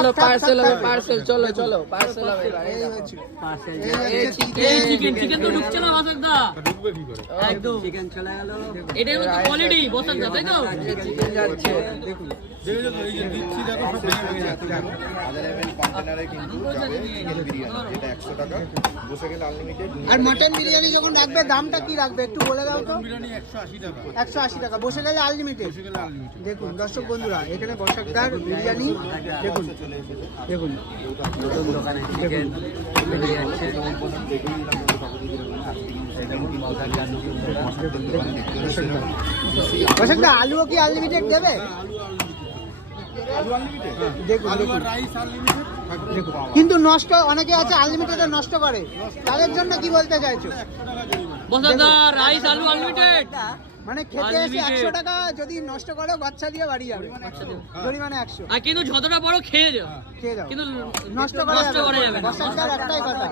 চলো পার্সেল হবে, পার্সেল চলো চলো পার্সেল হবে। চিকেন তো ঢুকছে না বাসাকদা, ঢুকবে কি করে? একদম চিকেন চলে গেল। এটাই হলো কোয়ালিটি বাসাকদা, তাই তো? চিকেন যাচ্ছে দেখো এই যে দিচ্ছি, দেখো সব ভেঙে ভেঙে যাচ্ছে। কন্টেনারে কিন্তু যাবে চিকেন বিরিয়ানি, যেটা 100 টাকা, বসে গেলে আনলিমিটেড। আর মাটন বিরিয়ানি যখন রাখবে দামটা কি রাখবে একটু বলে দাও তো। বিরিয়ানি 180 টাকা, 180 টাকা, বসে গেলে আনলিমিটেড। বসে গেলে আনলিমিটেড। দেখুন দর্শক বন্ধুরা, এখানে বসাকদার বিরিয়ানি দেখুন, দেখুন নতুন দোকানে চিকেন বেরিয়ে যাচ্ছে। বসাকদা আলুও কি আনলিমিটেড দেবে? দেখুন আলু দেখুন আর রাইস আনলিমিটেড। দেখুন, কিন্তু নষ্ট অনেকে আছে আনলিমিটেড নষ্ট করে, তাদের জন্য কি বলতে চাইছো? বাসাকদা রাইস আলু আনলিমিটেড, মানে খেতে এসে 100 টাকা যদি নষ্ট করো বাচ্চা দিয়ে বাড়ি যাবে, জরিমানা 100। আর কিন্তু যতটা বড় খেয়ে যাও, খেয়ে যাও, কিন্তু নষ্ট করা নষ্ট করা যাবে যাবে না। না। বসাকদার একটাই কথা।